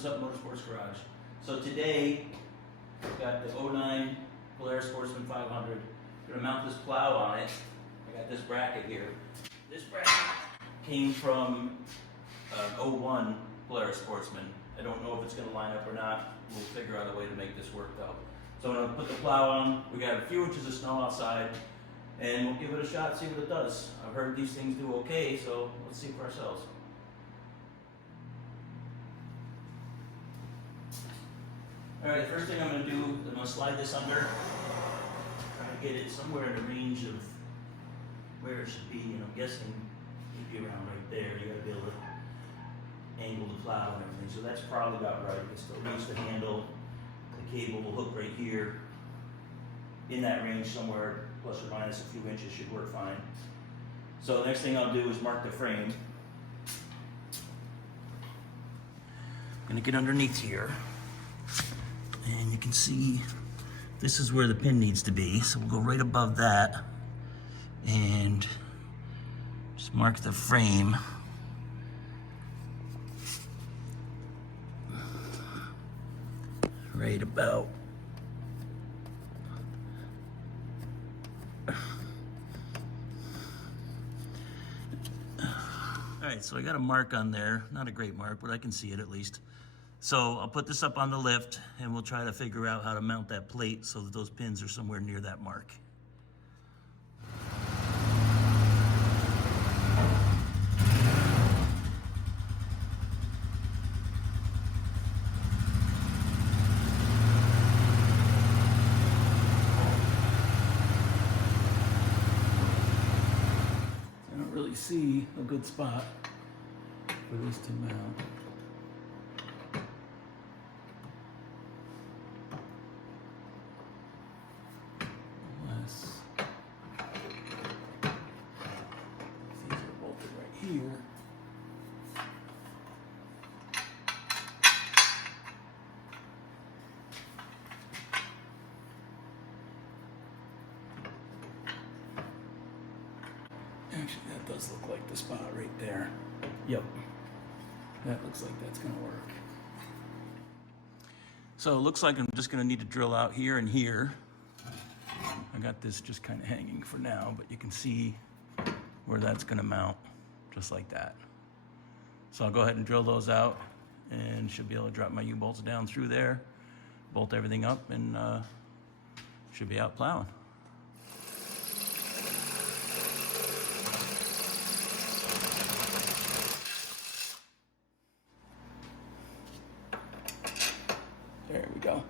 What's up, Motorsports Garage? So today, I've got the 09 Polaris Sportsman 500. I'm gonna mount this plow on it. I got this bracket here. This bracket came from an 01 Polaris Sportsman. I don't know if it's gonna line up or not. We'll figure out a way to make this work though. So I'm gonna put the plow on. We got a few inches of snow outside, and we'll give it a shot, see what it does. I've heard these things do okay, so let's see for ourselves. Alright, the first thing I'm going to do is I'm going to slide this under, try to get it somewhere in the range of where it should be, and I'm guessing it'd be around right there. You got to be able to angle the plow and everything, so that's probably about right. You can still reach the handle, the cable will hook right here. In that range somewhere, plus or minus a few inches should work fine. So the next thing I'll do is mark the frame. I'm going to get underneath here. And you can see this is where the pin needs to be. So we'll go right above that and just mark the frame. Right about. Alright, so I got a mark on there. Not a great mark, but I can see it at least. So I'll put this up on the lift and we'll try to figure out how to mount that plate so that those pins are somewhere near that mark. I don't really see a good spot for this to mount. Here. Actually, that does look like the spot right there. Yep. That looks like that's going to work. So it looks like I'm just going to need to drill out here and here. I got this just kind of hanging for now, but you can see where that's going to mount. Just like that. So I'll go ahead and drill those out and should be able to drop my U-bolts down through there, bolt everything up, and should be out plowing. There we go.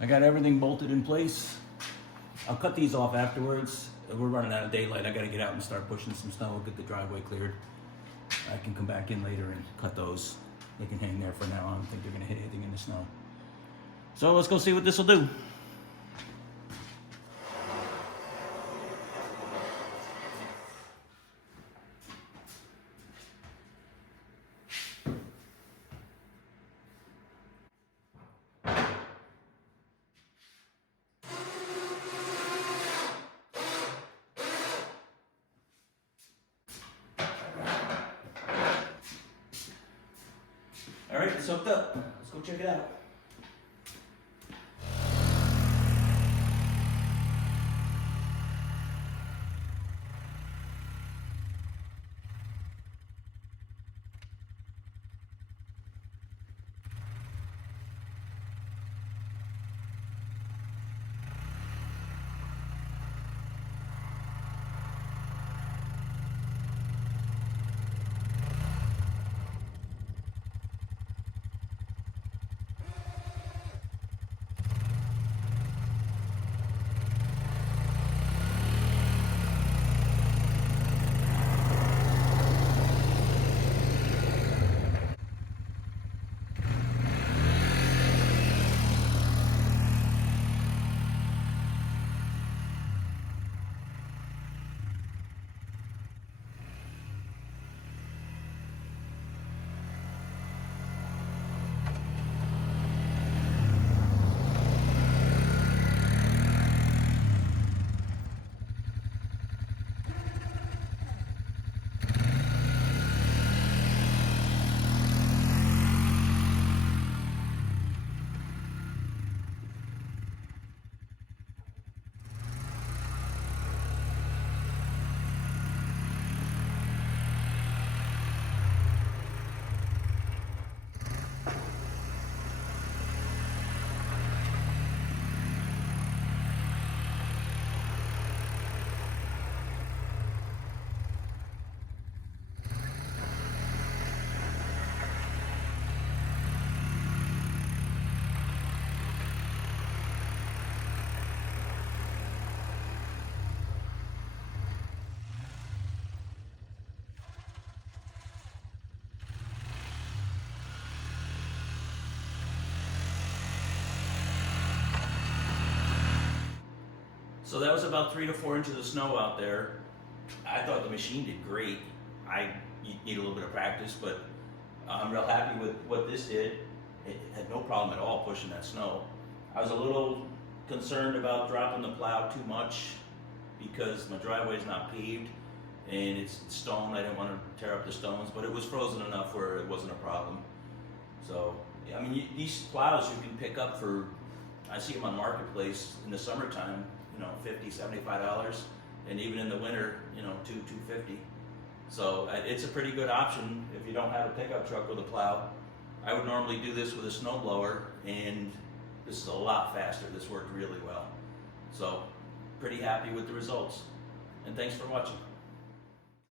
I got everything bolted in place. I'll cut these off afterwards. We're running out of daylight. I got to get out and start pushing some snow, get the driveway cleared. I can come back in later and cut those. They can hang there for now. I don't think they're going to hit anything in the snow. So let's go see what this will do. All right, it's hooked up. Let's go check it out. So that was about 3 to 4 inches of snow out there. I thought the machine did great. You need a little bit of practice, but I'm real happy with what this did. It had no problem at all pushing that snow. I was a little concerned about dropping the plow too much because my driveway is not paved and it's stone. I didn't want to tear up the stones, but it was frozen enough where it wasn't a problem. So, I mean, these plows you can pick up for, I see them on Marketplace in the summertime, $50, $75, and even in the winter, $250. So it's a pretty good option if you don't have a pickup truck with a plow. I would normally do this with a snow blower, and this is a lot faster. This worked really well. So pretty happy with the results. And thanks for watching.